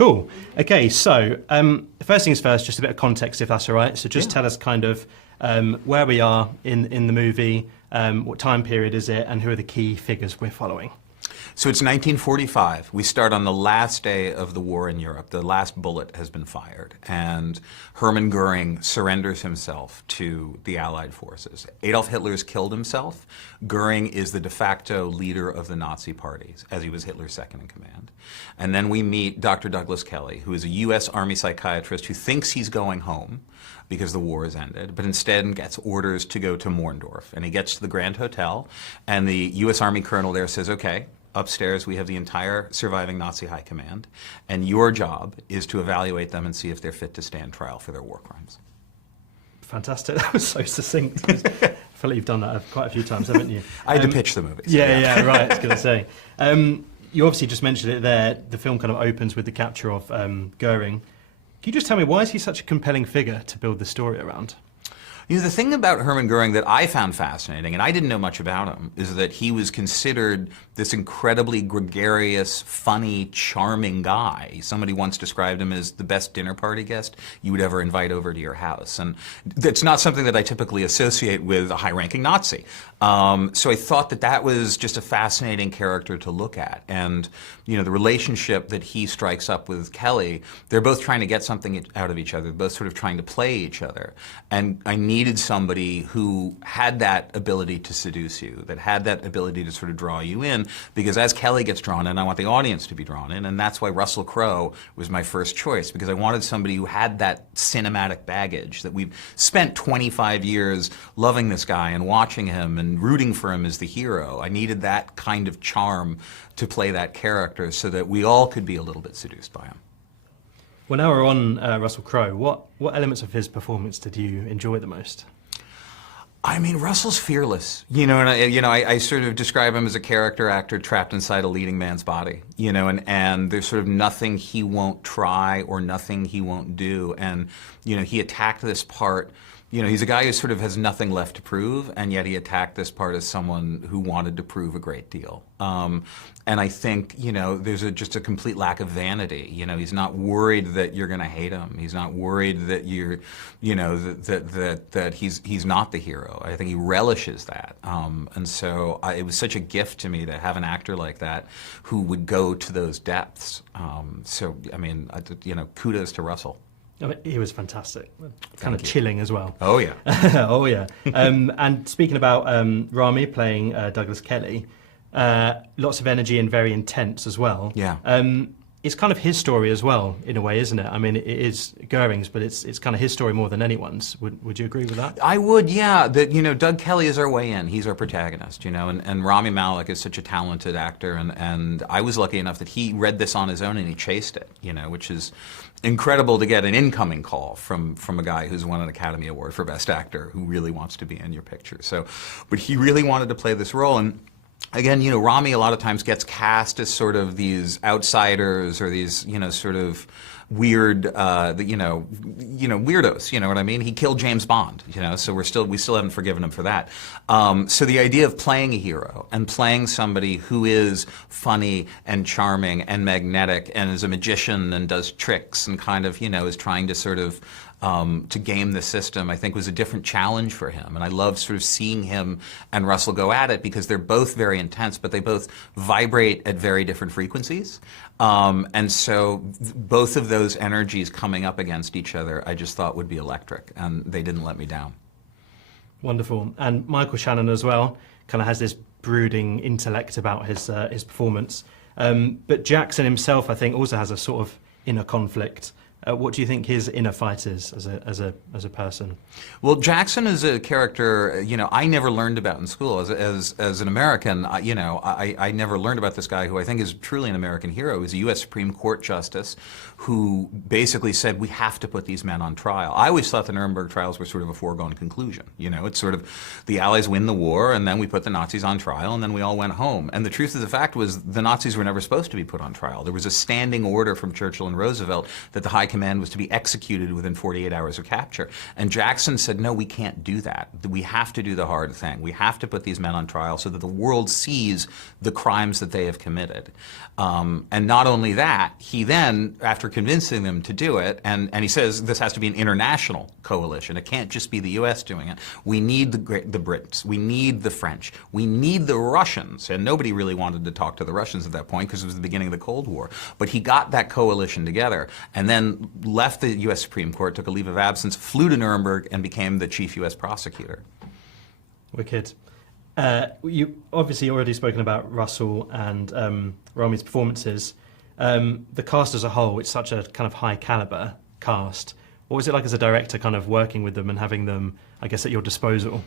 Cool. Okay, so first things first, just a bit of context, if that's all right. So just tell us kind of where we are in the movie, what time period is it, and who are the key figures we're following. So it's 1945. We start on the last day of the war in Europe. The last bullet has been fired, and Hermann Göring surrenders himself to the Allied forces. Adolf Hitler's killed himself. Göring is the de facto leader of the Nazi parties, as he was Hitler's second in command. And then we meet Dr. Douglas Kelly, who is a U.S. Army psychiatrist who thinks he's going home because the war has ended, but instead gets orders to go to Morndorf. And he gets to the Grand Hotel, and the U.S. Army colonel there says, okay, upstairs we have the entire surviving Nazi high command, and your job is to evaluate them and see if they're fit to stand trial for their war crimes. Fantastic. That was so succinct. I feel like you've done that quite a few times, haven't you? I had to pitch the movie. So yeah, right, I was going to say. You obviously just mentioned it there. The film kind of opens with the capture of Göring. Can you just tell me, why is he such a compelling figure to build the story around? You know, the thing about Hermann Göring that I found fascinating, and I didn't know much about him, is that he was considered this incredibly gregarious, funny, charming guy. Somebody once described him as the best dinner party guest you would ever invite over to your house. And that's not something that I typically associate with a high-ranking Nazi. So I thought that that was just a fascinating character to look at. And, you know, the relationship that he strikes up with Kelly, they're both trying to get something out of each other, both sort of trying to play each other. And I needed somebody who had that ability to seduce you, that had that ability to sort of draw you in, because as Kelly gets drawn in, I want the audience to be drawn in, and that's why Russell Crowe was my first choice, because I wanted somebody who had that cinematic baggage, that we've spent 25 years loving this guy and watching him and rooting for him as the hero. I needed that kind of charm to play that character so that we all could be a little bit seduced by him. Well, now we're on Russell Crowe. What elements of his performance did you enjoy the most? I mean, Russell's fearless, you know, and I sort of describe him as a character actor trapped inside a leading man's body, you know, and there's sort of nothing he won't try or nothing he won't do. And, you know, he attacked this part. You know, he's a guy who sort of has nothing left to prove, and yet he attacked this part as someone who wanted to prove a great deal. And I think, you know, there's just a complete lack of vanity. You know, he's not worried that you're going to hate him. He's not worried that you're, you know, that he's not the hero. I think he relishes that. And so it was such a gift to me to have an actor like that who would go to those depths. So, I mean, you know, kudos to Russell. I mean, he was fantastic. Kind of chilling as well. Oh, yeah. Oh, yeah. And speaking about Rami playing Douglas Kelly, lots of energy and very intense as well. Yeah. It's kind of his story as well, in a way, isn't it? I mean, it is Göring's, but it's kind of his story more than anyone's. Would you agree with that? I would, yeah. That, you know, Doug Kelly is our way in. He's our protagonist, you know, and Rami Malek is such a talented actor, and I was lucky enough that he read this on his own and he chased it, you know, which is incredible to get an incoming call from a guy who's won an Academy Award for Best Actor who really wants to be in your picture. So, but he really wanted to play this role, and again, you know, Rami a lot of times gets cast as sort of these outsiders or these, you know, sort of weird, you know, weirdos. You know what I mean? He killed James Bond. You know, so we still haven't forgiven him for that. So the idea of playing a hero and playing somebody who is funny and charming and magnetic and is a magician and does tricks and kind of, you know, is trying to sort of to game the system, I think was a different challenge for him. And I love sort of seeing him and Russell go at it because they're both very intense, but they both vibrate at very different frequencies. And so both of those energies coming up against each other, I just thought would be electric, and they didn't let me down. Wonderful. And Michael Shannon as well kind of has this brooding intellect about his performance. But Jackson himself, I think, also has a sort of inner conflict. What do you think his inner fight is as a person? Well, Jackson is a character, you know, I never learned about in school. As an American, you know, I never learned about this guy who I think is truly an American hero. He's a U.S. Supreme Court justice who basically said, we have to put these men on trial. I always thought the Nuremberg trials were sort of a foregone conclusion. You know, it's sort of the Allies win the war, and then we put the Nazis on trial, and then we all went home. And the truth of the fact was the Nazis were never supposed to be put on trial. There was a standing order from Churchill and Roosevelt that the High command was to be executed within 48 hours of capture. And Jackson said, no, we can't do that. We have to do the hard thing. We have to put these men on trial so that the world sees the crimes that they have committed. And not only that, he then, after convincing them to do it, and he says this has to be an international coalition. It can't just be the U.S. doing it. We need the Brits. We need the French. We need the Russians. And nobody really wanted to talk to the Russians at that point because it was the beginning of the Cold War. But he got that coalition together and then left the U.S. Supreme Court, took a leave of absence, flew to Nuremberg, and became the chief U.S. prosecutor. Wicked. You obviously already spoken about Russell and Rami's performances. The cast as a whole, it's such a kind of high caliber cast. What was it like as a director kind of working with them and having them, I guess, at your disposal?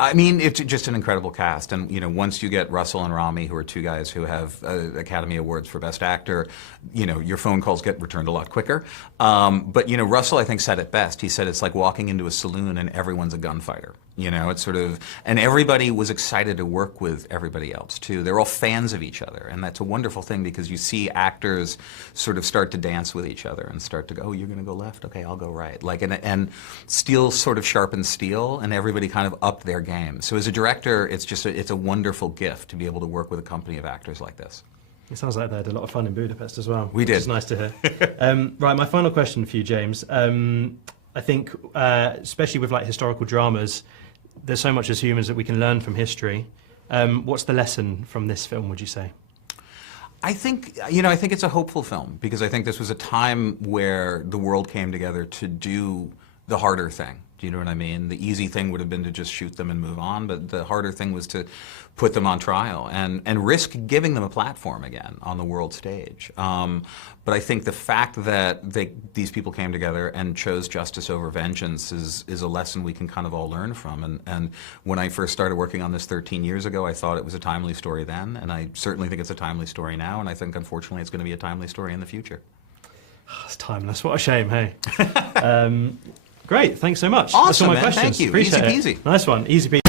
I mean, it's just an incredible cast, and you know, once you get Russell and Rami, who are two guys who have Academy Awards for Best Actor, you know, your phone calls get returned a lot quicker. But you know, Russell, I think, said it best. He said it's like walking into a saloon and everyone's a gunfighter. You know, it's sort of, and everybody was excited to work with everybody else too. They're all fans of each other, and that's a wonderful thing because you see actors sort of start to dance with each other and start to go, oh, you're going to go left, okay, I'll go right. Like, and steel sort of sharpens steel, and everybody kind of upped their game. So as a director, it's just it's a wonderful gift to be able to work with a company of actors like this. It sounds like they had a lot of fun in Budapest as well. We did. Which is nice to hear. Right, my final question for you, James. I think, especially with like historical dramas, there's so much as humans that we can learn from history. What's the lesson from this film, would you say? I think, you know, I think it's a hopeful film because I think this was a time where the world came together to do the harder thing. Do you know what I mean? The easy thing would have been to just shoot them and move on, but the harder thing was to put them on trial and risk giving them a platform again on the world stage. But I think the fact that these people came together and chose justice over vengeance is a lesson we can kind of all learn from. And when I first started working on this 13 years ago, I thought it was a timely story then, and I certainly think it's a timely story now, and I think unfortunately it's going to be a timely story in the future. It's timeless. What a shame, hey? Great, thanks so much. Awesome, That's all my man. questions. Thank you. Appreciate Easy it. peasy. Nice one. Easy peasy.